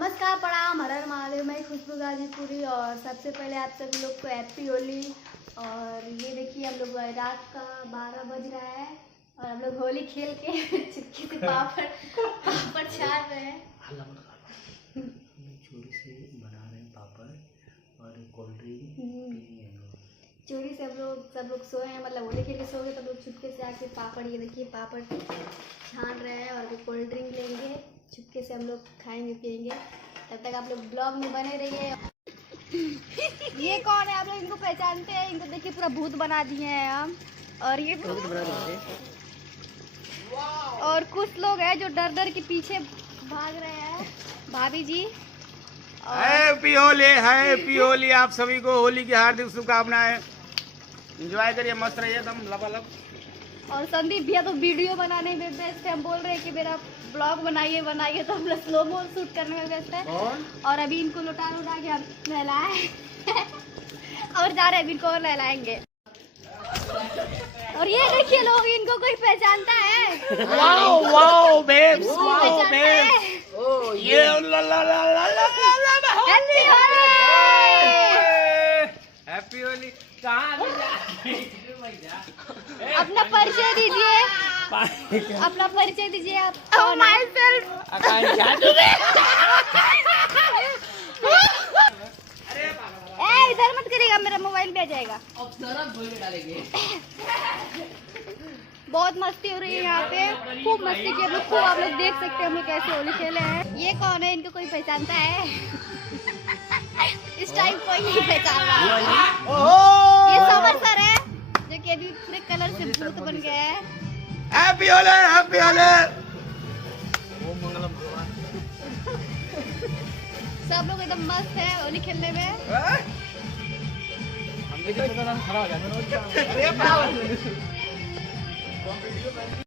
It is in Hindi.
नमस्कार, प्रणाम, हर हर महादेव। मैं खुशबू गाजीपुरी और सबसे पहले आप सभी लोग को हैप्पी होली। और ये देखिए हम लोग रात का 12 बज रहा है और हम लोग होली खेल के चुटकी से पापड़ छाड़ रहे हैं। चोरी से बना रहे हैं पापड़ और कोल्ड ड्रिंक पी रहे हैं लोग। चोरी से सब लोग सोए हैं, मतलब होली खेल के सो गए, तब लोग चुपके से आके पापड़, ये देखिए पापड़ छान रहे हैं और कोल्ड ड्रिंक लेंगे। चुपके से हम लोग खाएंगे पिएंगे। तब तक आप लोग ब्लॉग में बने रहिए। ये कौन है? आप लोग इनको पहचानते हैं? इनको देखिए पूरा भूत बना दिए हैं हम। और ये और कुछ लोग हैं जो डर डर के पीछे भाग रहे हैं। भाभी जी हैप्पी होली आप सभी को होली की हार्दिक शुभकामनाएं। एंजॉय करिए, मस्त रहिए एकदम लबालब। और संदीप भैया तो वीडियो बनाने में व्यस्त है। हम बोल रहे हैं कि मेरा ब्लॉग बनाइए तो हम लोग स्लो मो शूट करने में व्यस्त है। और अभी इनको लौटा के हम नहलाए और जा रहे हैं, अभी इनको और नहलाएंगे। और ये देखिए लोग, इनको कोई पहचानता है? Wow babes, wow babes. ओ ये ला ला ला ला ला हैप्पी होली। अपना परिचय दीजिए, अपना परिचय दीजिए आप। My self. इधर मत करिएगा, मेरा मोबाइल पे आ जाएगा। बहुत मस्ती हो रही है यहाँ पे, खूब मस्ती की हम लोग, खूब आप लोग देख सकते हैं हम लोग कैसे होली खेले हैं। ये कौन है? इनको कोई पहचानता है? इस टाइम कोई नहीं पहचान रहा। ये समर सर है जो कि अभी पूरे कलर से भूत बन गया है। Happy Holi, happy Holi. सब लोग एकदम मस्त है होली खेलने में। हम देखिए खड़ा हो जाए।